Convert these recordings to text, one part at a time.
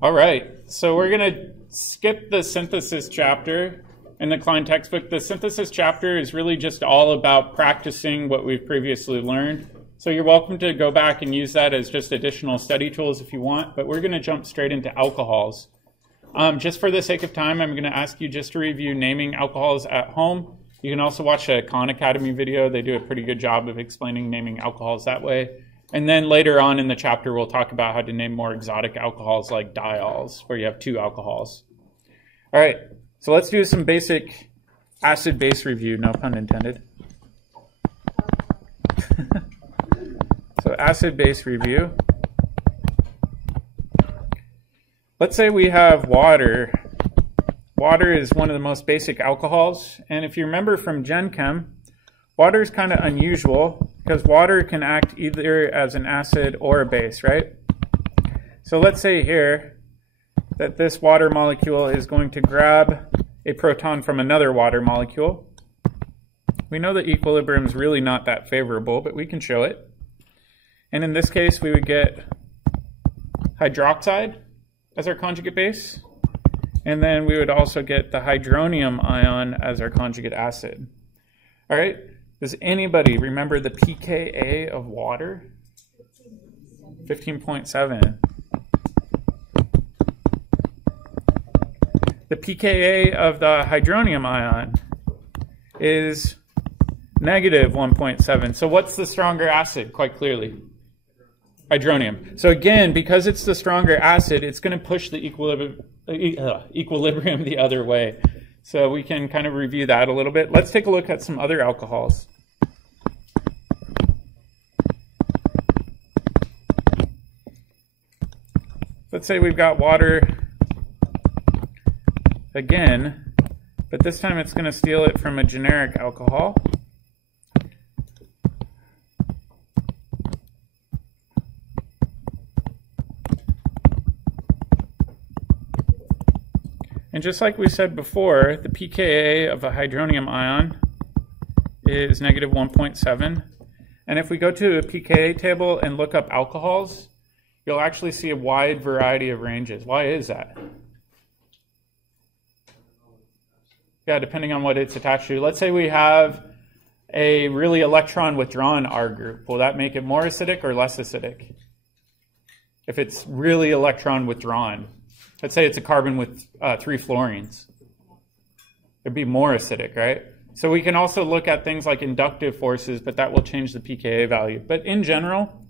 All right, so we're going to skip the synthesis chapter in the Klein textbook. The synthesis chapter is really just all about practicing what we've previously learned. So you're welcome to go back and use that as just additional study tools if you want, but we're going to jump straight into alcohols. Just for the sake of time, I'm going to ask you just to review naming alcohols at home. You can also watch a Khan Academy video. They do a pretty good job of explaining naming alcohols that way. And then later on in the chapter, we'll talk about how to name more exotic alcohols like diols, where you have two alcohols. All right, so let's do some basic acid-base review, no pun intended. So acid-base review. Let's say we have water. Water is one of the most basic alcohols. And if you remember from Gen Chem, water is kind of unusual because water can act either as an acid or a base, right? So let's say here that this water molecule is going to grab a proton from another water molecule. We know that equilibrium is really not that favorable, but we can show it. And in this case, we would get hydroxide as our conjugate base. And then we would also get the hydronium ion as our conjugate acid. All right. Does anybody remember the pKa of water? 15.7. The pKa of the hydronium ion is negative 1.7. So what's the stronger acid, quite clearly? Hydronium. So again, because it's the stronger acid, it's going to push the equilibrium the other way. So we can kind of review that a little bit. Let's take a look at some other alcohols. Let's say we've got water again, but this time it's going to steal it from a generic alcohol. And just like we said before, the pKa of a hydronium ion is negative 1.7. And if we go to a pKa table and look up alcohols, you'll actually see a wide variety of ranges. Why is that? Yeah, depending on what it's attached to. Let's say we have a really electron withdrawn R group. Will that make it more acidic or less acidic? If it's really electron withdrawn. Let's say it's a carbon with 3 fluorines. It'd be more acidic, right? So we can also look at things like inductive forces, but that will change the pKa value. But in general,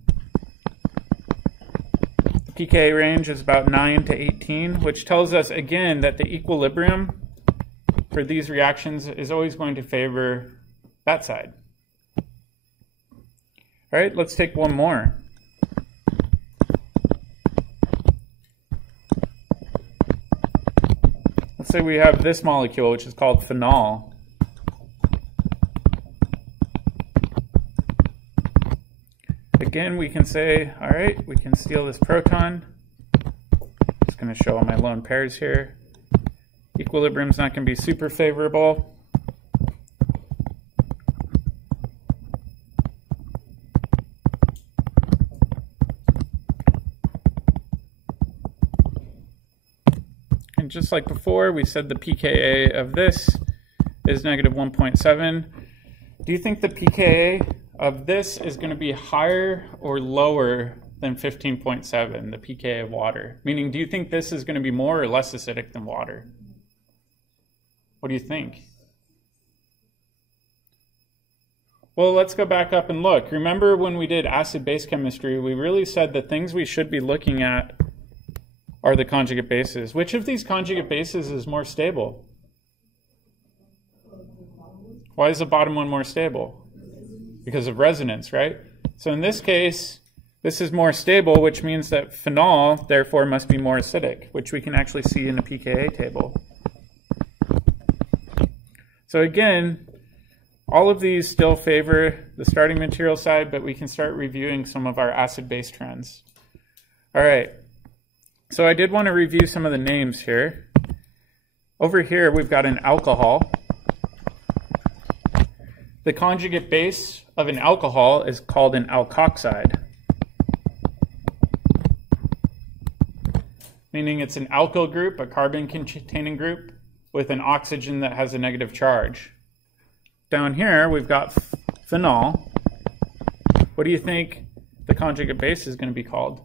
the pKa range is about 9 to 18, which tells us, again, that the equilibrium for these reactions is always going to favor that side. All right, let's take one more. Let's say we have this molecule, which is called phenol. Again, we can say, all right, we can steal this proton. Just going to show all my lone pairs here. Equilibrium's not going to be super favorable. And just like before, we said the pKa of this is negative 1.7. Do you think the pKa of this is going to be higher or lower than 15.7, the pKa of water? Meaning, do you think this is going to be more or less acidic than water? What do you think? Well, let's go back up and look. Remember when we did acid-base chemistry, we really said the things we should be looking at are the conjugate bases. Which of these conjugate bases is more stable? Why is the bottom one more stable? Because of resonance, right? So in this case, this is more stable, which means that phenol, therefore, must be more acidic, which we can actually see in the pKa table. So again, all of these still favor the starting material side, but we can start reviewing some of our acid-base trends. All right, so I did want to review some of the names here. Over here, we've got an alcohol. The conjugate base of an alcohol is called an alkoxide. meaning it's an alkyl group, a carbon-containing group, with an oxygen that has a negative charge. Down here, we've got phenol. What do you think the conjugate base is going to be called?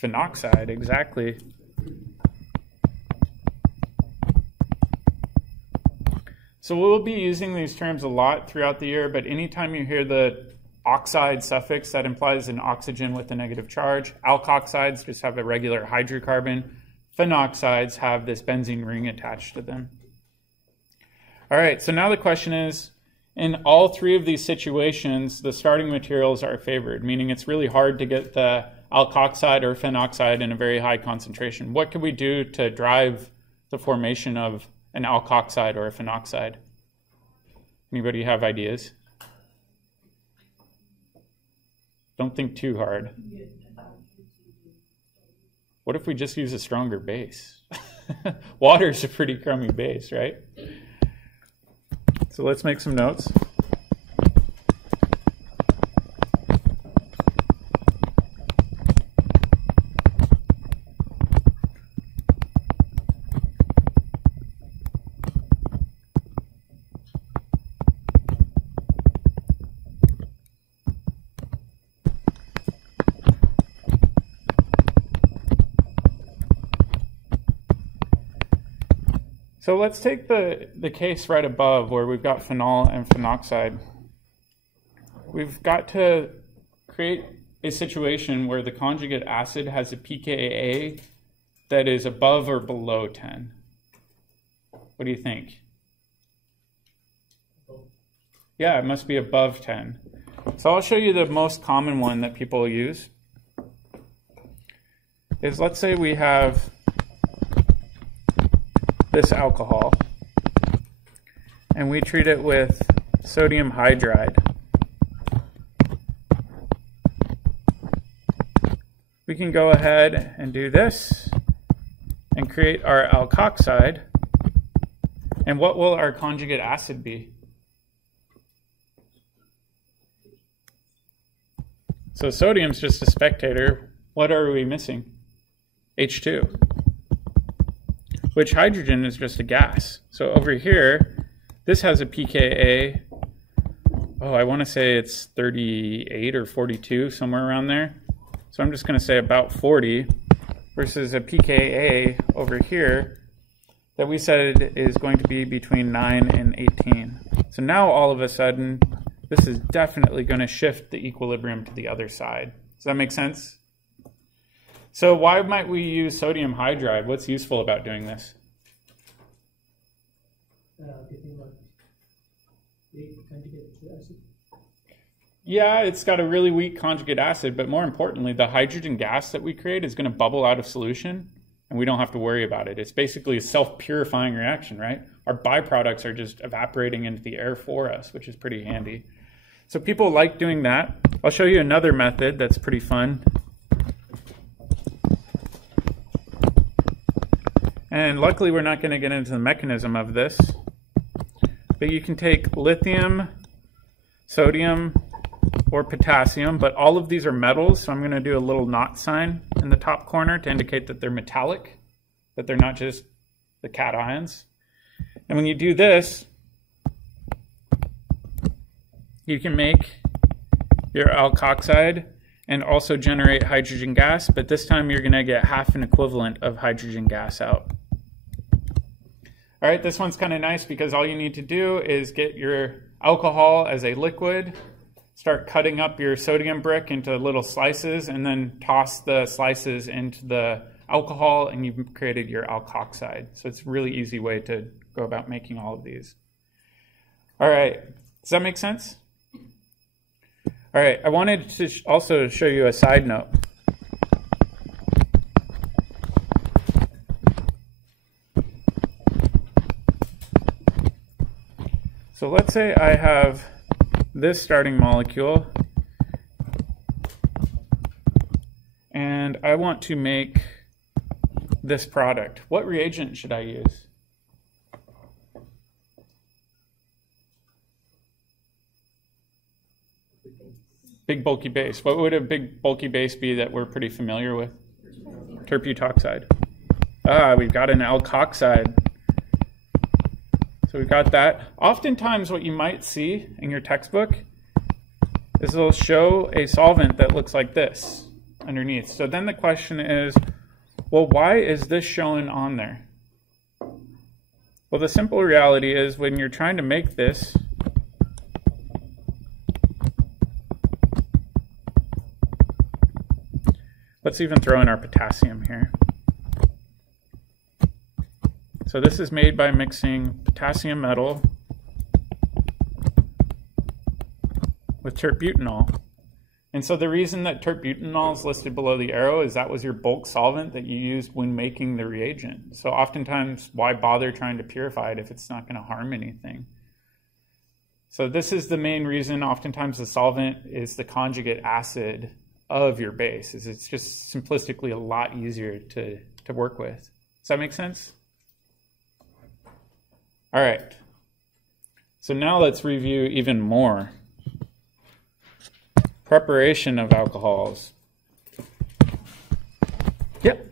Phenoxide, exactly. So we'll be using these terms a lot throughout the year, but anytime you hear the oxide suffix, that implies an oxygen with a negative charge. Alkoxides just have a regular hydrocarbon. Phenoxides have this benzene ring attached to them. All right, so now the question is, in all three of these situations, the starting materials are favored, meaning it's really hard to get the alkoxide or phenoxide in a very high concentration. What can we do to drive the formation of an alkoxide or a phenoxide? Anybody have ideas? Don't think too hard. What if we just use a stronger base? Water is a pretty crummy base, right? So let's make some notes. So let's take the case right above where we've got phenol and phenoxide. We've got to create a situation where the conjugate acid has a pKa that is above or below 10. What do you think? Yeah, it must be above 10. So I'll show you the most common one that people use. Is let's say we have this alcohol, and we treat it with sodium hydride. We can go ahead and do this and create our alkoxide. And what will our conjugate acid be? So sodium's just a spectator. What are we missing? H2. Which hydrogen is just a gas. So over here, this has a pKa, I want to say it's 38 or 42, somewhere around there. So I'm just going to say about 40 versus a pKa over here that we said is going to be between 9 and 18. So now all of a sudden, this is definitely going to shift the equilibrium to the other side. Does that make sense? So why might we use sodium hydride? What's useful about doing this? Yeah, it's got a really weak conjugate acid, but more importantly, the hydrogen gas that we create is going to bubble out of solution, and we don't have to worry about it. It's basically a self-purifying reaction, right? Our byproducts are just evaporating into the air for us, which is pretty handy. So people like doing that. I'll show you another method that's pretty fun. And luckily, we're not going to get into the mechanism of this. But you can take lithium, sodium, or potassium, but all of these are metals, so I'm going to do a little not sign in the top corner to indicate that they're metallic, that they're not just the cations. And when you do this, you can make your alkoxide and also generate hydrogen gas, but this time you're going to get half an equivalent of hydrogen gas out. All right, this one's kind of nice because all you need to do is get your alcohol as a liquid, start cutting up your sodium brick into little slices, and then toss the slices into the alcohol, and you've created your alkoxide. So it's a really easy way to go about making all of these. All right, does that make sense? All right, I wanted to also show you a side note. So let's say I have this starting molecule, and I want to make this product. What reagent should I use? big big bulky base. What would a big bulky base be that we're pretty familiar with? Terbutoxide. Ah, we've got an alkoxide. So we've got that. Oftentimes what you might see in your textbook is it'll show a solvent that looks like this underneath. So then the question is, well, why is this shown on there? Well, the simple reality is when you're trying to make this, let's even throw in our potassium here. So this is made by mixing potassium metal with tert-butanol. And so the reason that tert-butanol is listed below the arrow is that was your bulk solvent that you used when making the reagent. So oftentimes, why bother trying to purify it if it's not going to harm anything? So this is the main reason oftentimes the solvent is the conjugate acid of your base. Is it's just simplistically a lot easier to work with. Does that make sense? All right. So now let's review even more. Preparation of alcohols. Yep.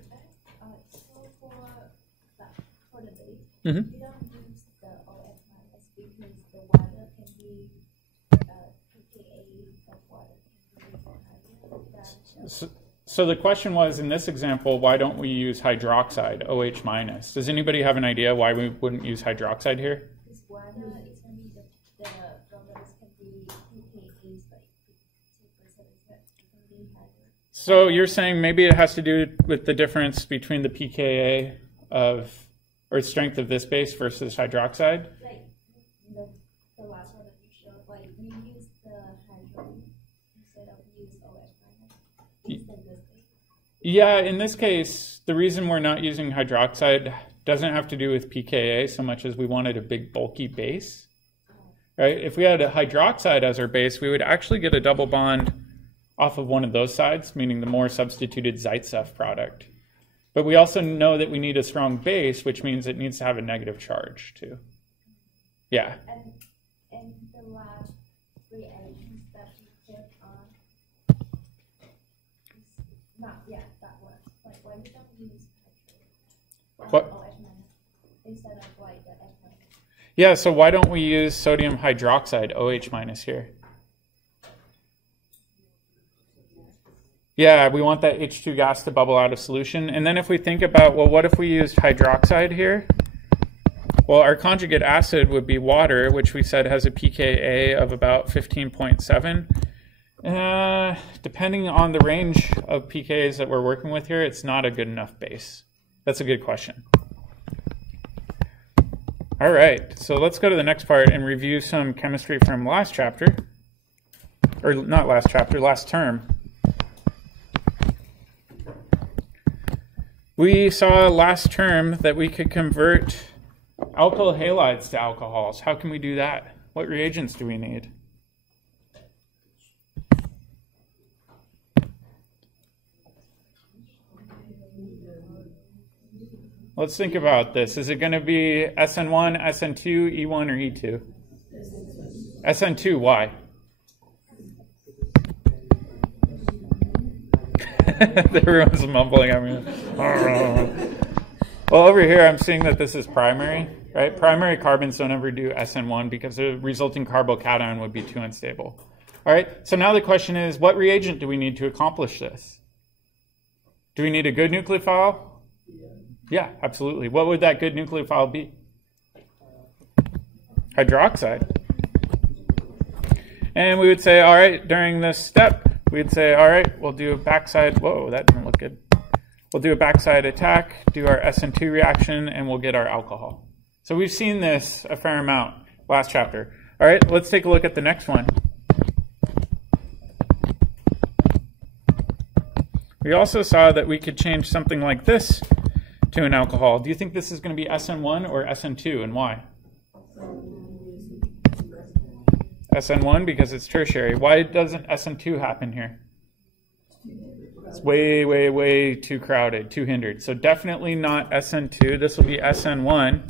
For the base, Mm-hmm. you don't use the OH minus because the water can be pKa of water can be So the question was, in this example, why don't we use hydroxide, OH minus? Does anybody have an idea why we wouldn't use hydroxide here? Because water is only the properties can be pKa's like 50%. It can be higher. So you're saying maybe it has to do with the difference between the pKa of, or strength of this base versus hydroxide? Like the last one that you showed, like we use the hydro instead of use OH minus. Instead of this base. Yeah, in this case, the reason we're not using hydroxide doesn't have to do with pKa so much as we wanted a big bulky base. Right? If we had a hydroxide as our base, we would actually get a double bond off of one of those sides, meaning the more substituted Zaitsev product. But we also know that we need a strong base, which means it needs to have a negative charge too. Yeah. And the last reagents that we put on is not that one. Like why you don't use hydro? What? OH minus instead of like the H minus. Yeah, so why don't we use sodium hydroxide, OH minus here? Yeah, we want that H2 gas to bubble out of solution. And then if we think about, well, what if we used hydroxide here? Well, our conjugate acid would be water, which we said has a pKa of about 15.7. Depending on the range of pKa's that we're working with here, it's not a good enough base. That's a good question. All right, so let's go to the next part and review some chemistry from last chapter. Or not last chapter, last term. We saw last term that we could convert alkyl halides to alcohols. How can we do that? What reagents do we need? Let's think about this. Is it going to be SN1, SN2, E1, or E2? SN2, why? Everyone's mumbling at me. Well, over here I'm seeing that this is primary, right? Primary carbons don't ever do SN1 because the resulting carbocation would be too unstable. All right, so now the question is, what reagent do we need to accomplish this? Do we need a good nucleophile? Yeah, absolutely. What would that good nucleophile be? Hydroxide. And we would say, all right, during this step, we'd say, all right, we'll do a backside, whoa, that didn't look good. We'll do a backside attack, do our SN2 reaction, and we'll get our alcohol. So we've seen this a fair amount last chapter. All right, let's take a look at the next one. We also saw that we could change something like this to an alcohol. Do you think this is going to be SN1 or SN2, and why? SN1 because it's tertiary. Why doesn't SN2 happen here? It's way, way, way too crowded, too hindered. So definitely not SN2. This will be SN1,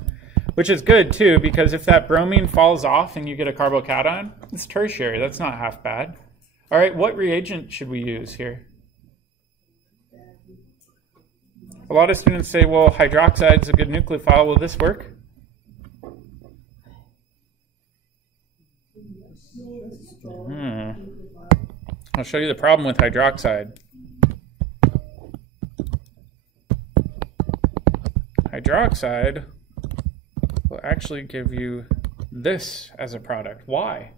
which is good too, because if that bromine falls off and you get a carbocation, it's tertiary. That's not half bad. All right, what reagent should we use here? A lot of students say, well, hydroxide is a good nucleophile. Will this work? I'll show you the problem with hydroxide. Hydroxide will actually give you this as a product. Why?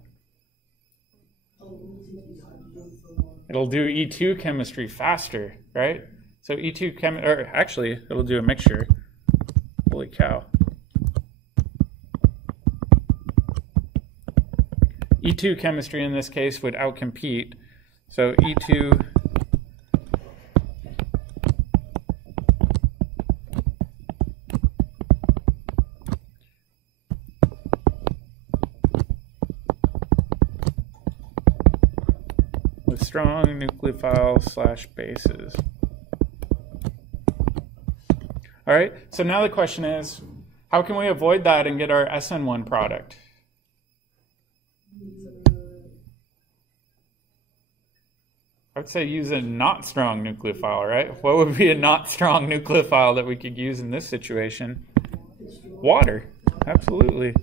It'll do E2 chemistry faster, right? So E2 or actually, it'll do a mixture. Holy cow. E2 chemistry in this case would outcompete. So E2 with strong nucleophile / bases. All right, so now the question is, how can we avoid that and get our SN1 product? I would say use a not strong nucleophile, right? What would be a not strong nucleophile that we could use in this situation? Water, absolutely.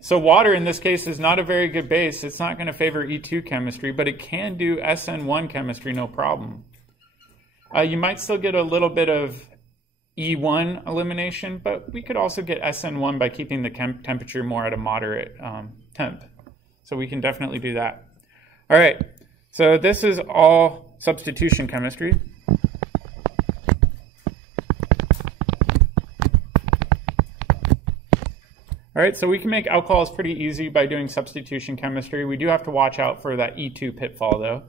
So water in this case is not a very good base. It's not going to favor E2 chemistry, but it can do SN1 chemistry no problem. You might still get a little bit of E1 elimination, but we could also get SN1 by keeping the temperature more at a moderate temp. So we can definitely do that. All right. So this is all substitution chemistry. All right, so we can make alcohols pretty easy by doing substitution chemistry. We do have to watch out for that E2 pitfall, though.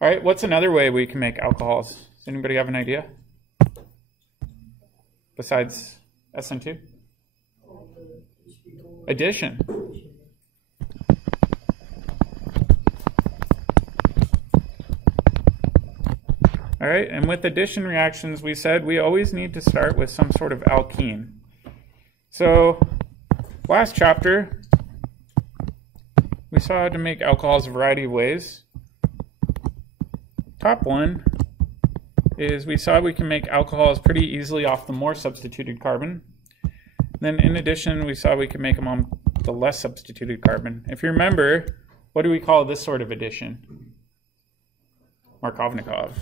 All right, what's another way we can make alcohols? Does anybody have an idea? Besides SN2? Addition. All right, and with addition reactions, we said we always need to start with some sort of alkene. So, last chapter, we saw how to make alcohols a variety of ways. Top one is we saw we can make alcohols pretty easily off the more substituted carbon. Then in addition, we saw we could make them on the less substituted carbon. If you remember, what do we call this sort of addition? Markovnikov.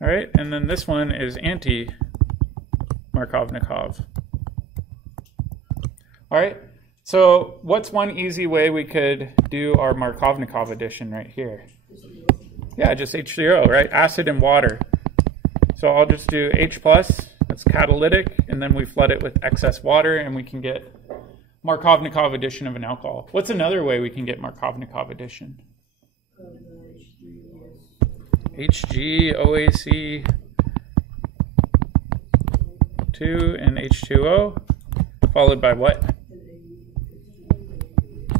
All right, and then this one is anti-Markovnikov. All right, so what's one easy way we could do our Markovnikov addition right here? Yeah, just H2O, right? Acid and water. So I'll just do H+, that's catalytic, and then we flood it with excess water, and we can get Markovnikov addition of an alcohol. What's another way we can get Markovnikov addition? Hg, OAC, 2 and H2O, followed by what?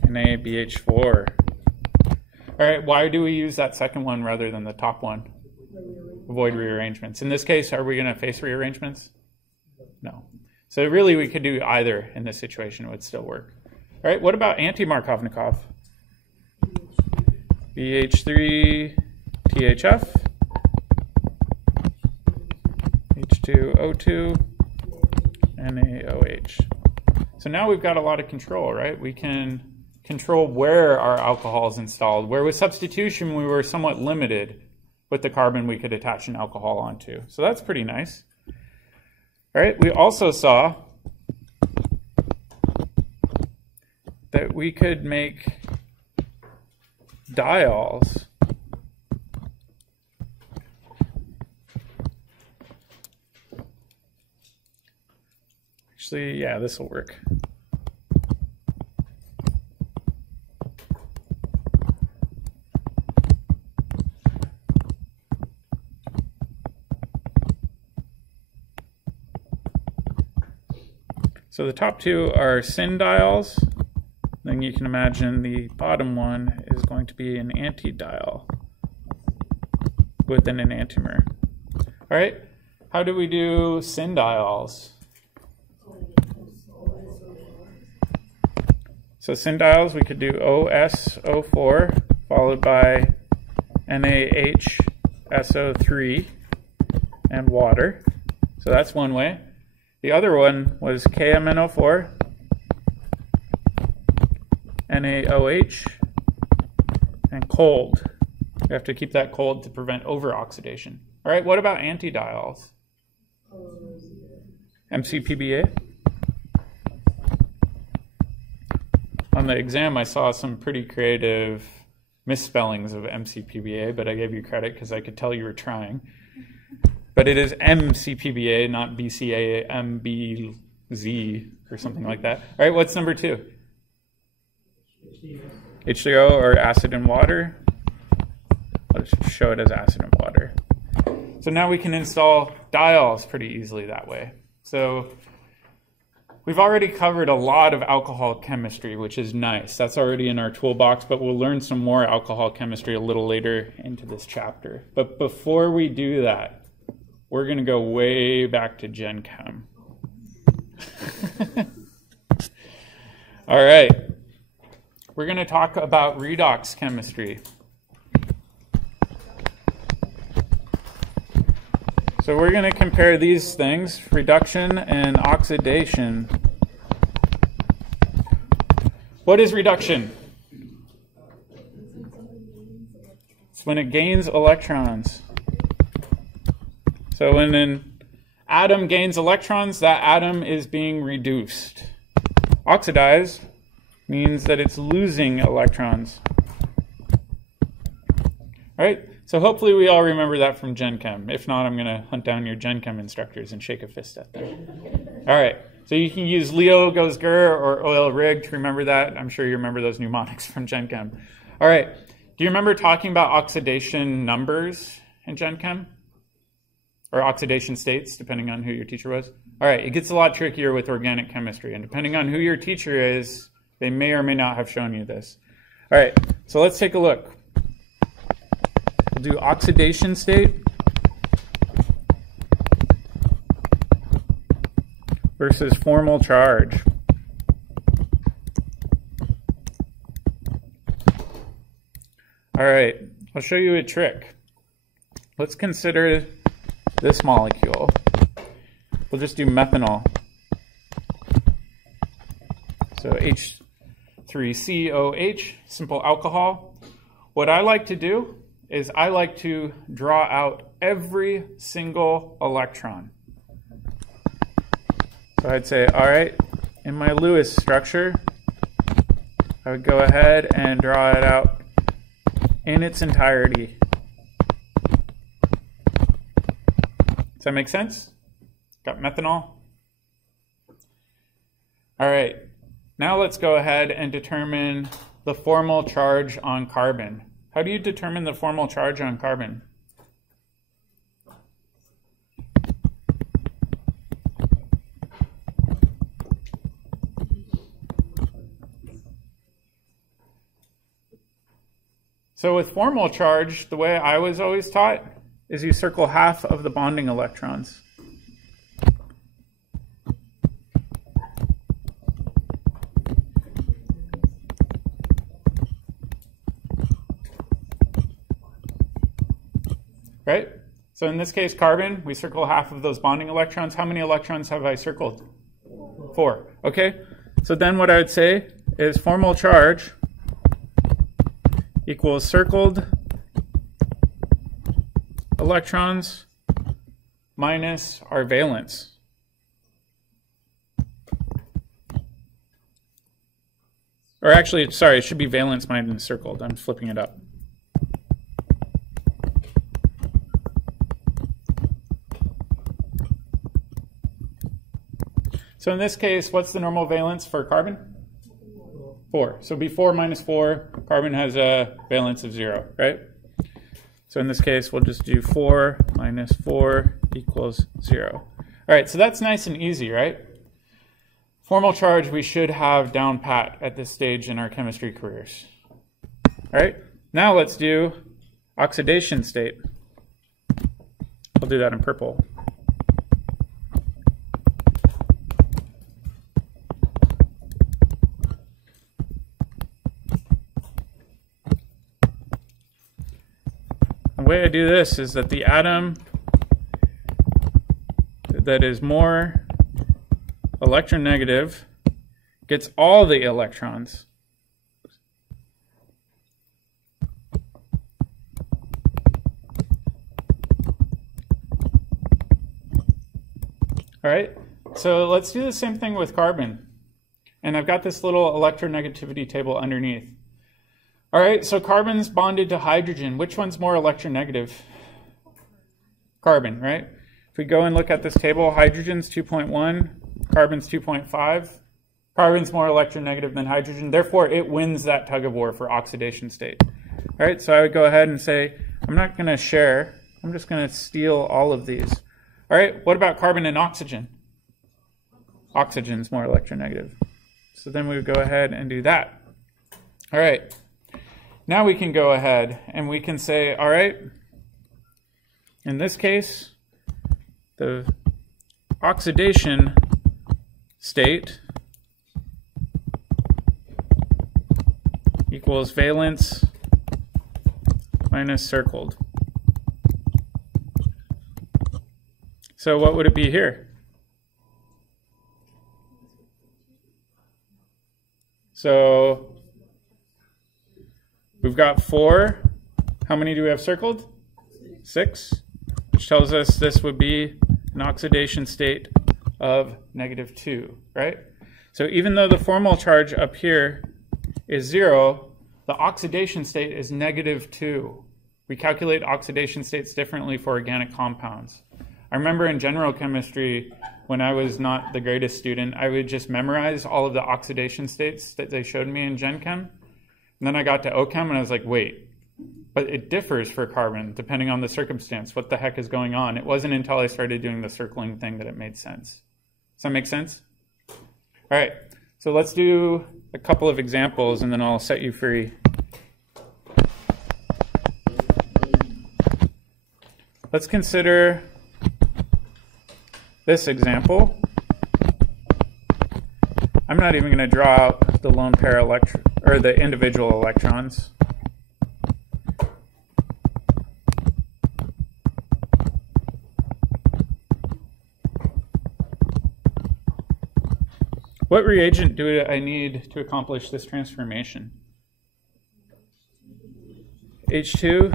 NaBH4. All right, why do we use that second one rather than the top one? Avoid rearrangements. In this case, are we going to face rearrangements? No. So really we could do either in this situation, it would still work. All right, what about anti-Markovnikov? BH3, THF, H2O2, NaOH. So now we've got a lot of control, right? We can control where our alcohol is installed, where with substitution we were somewhat limited with the carbon we could attach an alcohol onto. So that's pretty nice. All right, we also saw that we could make diols actually, yeah, this will work. So the top two are syn-diols. Then you can imagine the bottom one is going to be an anti-diol with an enantiomer. All right, how do we do syn-diols? So syndials, we could do OSO4 followed by NaHSO3 and water. So that's one way. The other one was KMNO4, NaOH, and cold. We have to keep that cold to prevent over-oxidation. All right, what about antidiols? MCPBA? On the exam, I saw some pretty creative misspellings of MCPBA, but I gave you credit because I could tell you were trying. But it is MCPBA, not BCAMBZ or something like that. All right, what's number 2? H2O or acid and water. Let's show it as acid and water. So now we can install diols pretty easily that way. So we've already covered a lot of alcohol chemistry, which is nice. That's already in our toolbox, but we'll learn some more alcohol chemistry a little later into this chapter. But before we do that, we're going to go way back to Gen Chem. All right. We're going to talk about redox chemistry. So we're going to compare these things, reduction and oxidation. What is reduction? It's when it gains electrons. So when an atom gains electrons, that atom is being reduced. Oxidized means that it's losing electrons. All right, so hopefully we all remember that from Gen Chem. If not, I'm going to hunt down your Gen Chem instructors and shake a fist at them. All right, so you can use Leo goes gur or oil rig to remember that. I'm sure you remember those mnemonics from Gen Chem. All right, do you remember talking about oxidation numbers in Gen Chem? Or oxidation states, depending on who your teacher was? All right, it gets a lot trickier with organic chemistry, and depending on who your teacher is, they may or may not have shown you this. All right, so let's take a look. We'll do oxidation state versus formal charge. All right, I'll show you a trick. Let's consider this molecule. We'll just do methanol. So H3COH, simple alcohol. What I like to do is I like to draw out every single electron. So I'd say, all right, in my Lewis structure, I would go ahead and draw it out in its entirety. Does that make sense? Got methanol? All right, now let's go ahead and determine the formal charge on carbon. How do you determine the formal charge on carbon? So with formal charge, the way I was always taught is you circle half of the bonding electrons. Right? So in this case, carbon, we circle half of those bonding electrons. How many electrons have I circled? 4. Okay? So then what I would say is formal charge equals circled electrons minus our valence. Or actually, sorry, it should be valence minus circled. I'm flipping it up. So in this case, what's the normal valence for carbon? 4. So be 4 minus 4. Carbon has a valence of 0, right? So in this case, we'll just do 4 minus 4 equals 0. All right, so that's nice and easy, right? Formal charge we should have down pat at this stage in our chemistry careers. All right, now let's do oxidation state. We'll do that in purple. way I do this is that the atom that is more electronegative gets all the electrons. All right, so let's do the same thing with carbon. And I've got this little electronegativity table underneath. All right, so carbon's bonded to hydrogen. Which one's more electronegative? Carbon, right? If we go and look at this table, hydrogen's 2.1, carbon's 2.5. Carbon's more electronegative than hydrogen. Therefore, it wins that tug of war for oxidation state. All right, so I would go ahead and say, I'm not going to share. I'm just going to steal all of these. All right, what about carbon and oxygen? Oxygen's more electronegative. So then we would go ahead and do that. All right, now we can go ahead and we can say, all right, in this case, the oxidation state equals valence minus circled. So what would it be here? So we've got 4. How many do we have circled? 6, which tells us this would be an oxidation state of -2, right? So even though the formal charge up here is 0, the oxidation state is -2. We calculate oxidation states differently for organic compounds. I remember in general chemistry, when I was not the greatest student, I would just memorize all of the oxidation states that they showed me in Gen Chem. And then I got to OChem and I was like, wait, but it differs for carbon depending on the circumstance. What the heck is going on? It wasn't until I started doing the circling thing that it made sense. Does that make sense? All right, so let's do a couple of examples and then I'll set you free. Let's consider this example. I'm not even going to draw out the lone pair electron or the individual electrons. What reagent do I need to accomplish this transformation? H2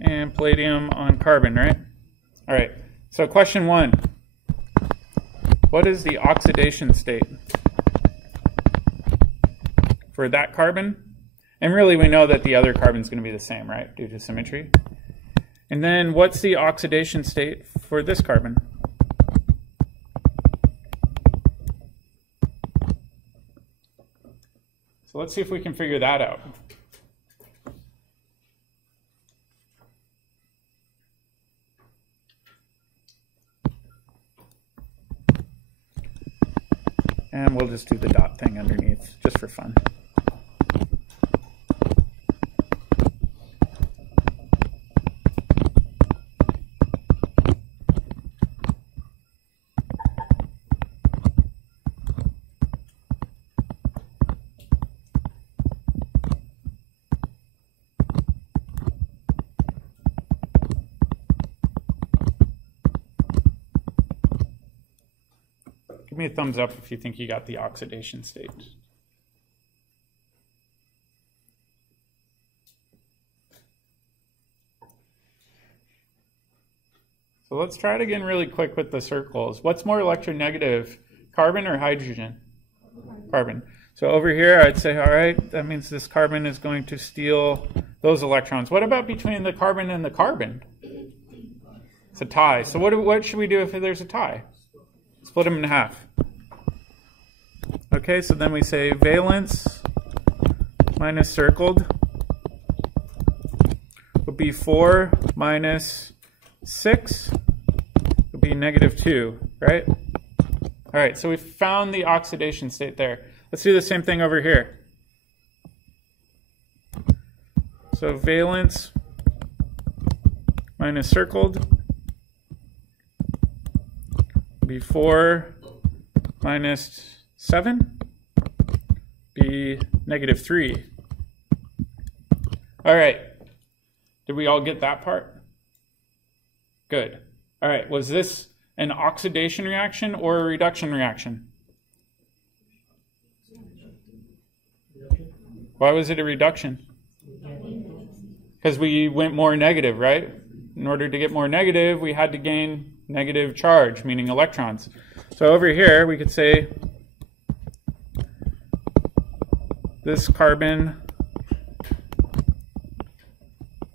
and palladium on carbon, right? All right, so question 1. What is the oxidation state for that carbon? And really we know that the other carbon is going to be the same, right, due to symmetry. And then what's the oxidation state for this carbon? So let's see if we can figure that out. And we'll just do the dot thing underneath, just for fun. Give me a thumbs up if you think you got the oxidation state. So let's try it again really quick with the circles. What's more electronegative, carbon or hydrogen? Carbon. So over here I'd say, all right, that means this carbon is going to steal those electrons. What about between the carbon and the carbon? It's a tie. So what should we do if there's a tie? Split them in half. Okay, so then we say valence minus circled would be 4 minus 6 would be -2, right? All right, so we found the oxidation state there. Let's do the same thing over here. So valence minus circled would be 4 minus 7 be -3. All right, Did we all get that part? Good. All right, was this an oxidation reaction or a reduction reaction? Why was it a reduction? Because we went more negative, right? In order to get more negative, we had to gain negative charge, meaning electrons. So over here, we could say this carbon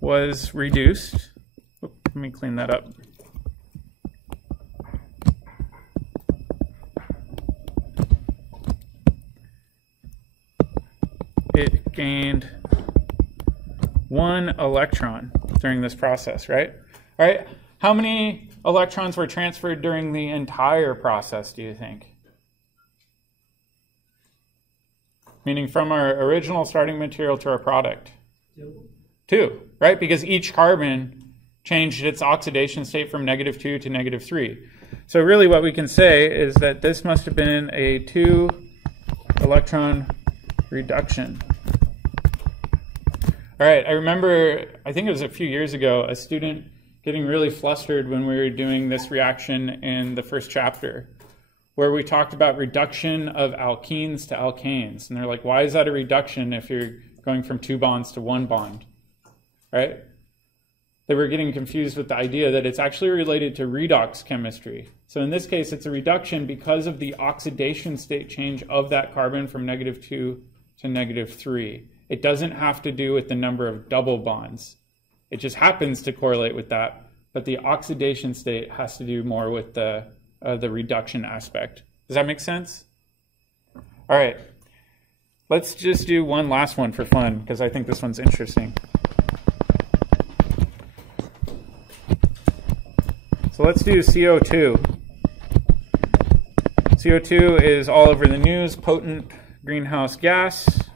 was reduced. Oop, let me clean that up. It gained 1 electron during this process, right? All right, how many electrons were transferred during the entire process, do you think? Meaning from our original starting material to our product? 2, right? Because each carbon changed its oxidation state from -2 to -3. So really what we can say is that this must have been a 2 electron reduction. All right, I remember, I think it was a few years ago, a student getting really flustered when we were doing this reaction in the first chapter, where we talked about reduction of alkenes to alkanes. And they're like, why is that a reduction if you're going from 2 bonds to 1 bond, right? They were getting confused with the idea that it's actually related to redox chemistry. So in this case, it's a reduction because of the oxidation state change of that carbon from -2 to -3. It doesn't have to do with the number of double bonds. It just happens to correlate with that, but the oxidation state has to do more with the reduction aspect. Does that make sense? All right, let's just do one last one for fun, because I think this one's interesting. So let's do CO2. CO2 is all over the news, potent greenhouse gas.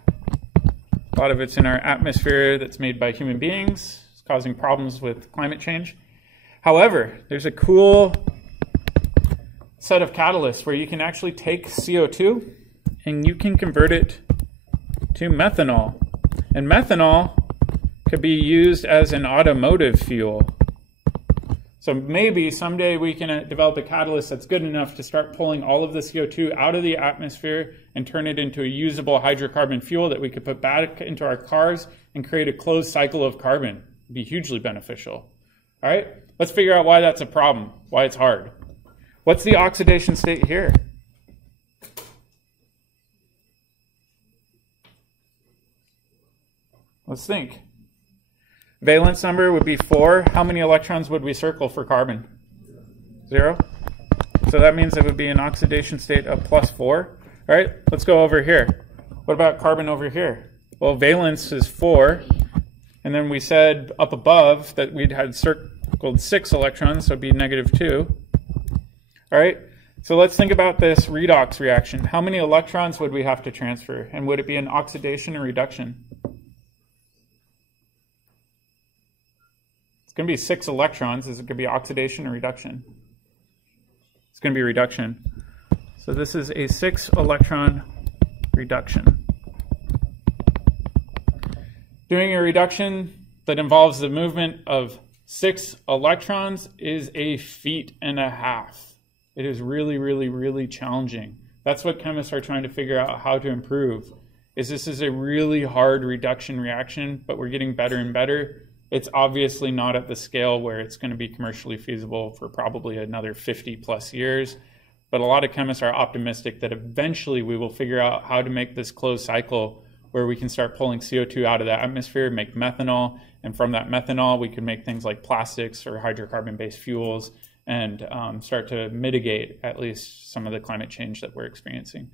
A lot of it's in our atmosphere that's made by human beings. It's causing problems with climate change. However, there's a cool set of catalysts where you can actually take CO2 and you can convert it to methanol. And methanol could be used as an automotive fuel. So maybe someday we can develop a catalyst that's good enough to start pulling all of the CO2 out of the atmosphere and turn it into a usable hydrocarbon fuel that we could put back into our cars and create a closed cycle of carbon. It'd be hugely beneficial. All right, let's figure out why that's a problem, why it's hard. What's the oxidation state here? Let's think. Valence number would be 4. How many electrons would we circle for carbon? 0. So that means it would be an oxidation state of +4. All right, let's go over here. What about carbon over here? Well, valence is 4. And then we said up above that we'd had circled 6 electrons, so it'd be -2. All right, so let's think about this redox reaction. How many electrons would we have to transfer? And would it be an oxidation or reduction? It's going to be 6 electrons. Is it going to be oxidation or reduction? It's going to be reduction. So this is a 6 electron reduction. Doing a reduction that involves the movement of 6 electrons is a feat and a half. It is really, really, really challenging. That's what chemists are trying to figure out how to improve. This is a really hard reduction reaction, but we're getting better and better. It's obviously not at the scale where it's going to be commercially feasible for probably another 50+ years. But a lot of chemists are optimistic that eventually we will figure out how to make this closed cycle where we can start pulling CO2 out of the atmosphere, make methanol, and from that methanol we can make things like plastics or hydrocarbon-based fuels and start to mitigate at least some of the climate change that we're experiencing.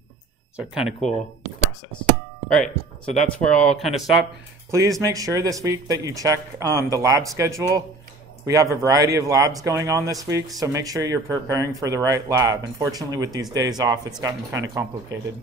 So kind of cool process. All right, so that's where I'll kind of stop. Please make sure this week that you check the lab schedule. We have a variety of labs going on this week, so make sure you're preparing for the right lab. Unfortunately, with these days off, it's gotten kind of complicated.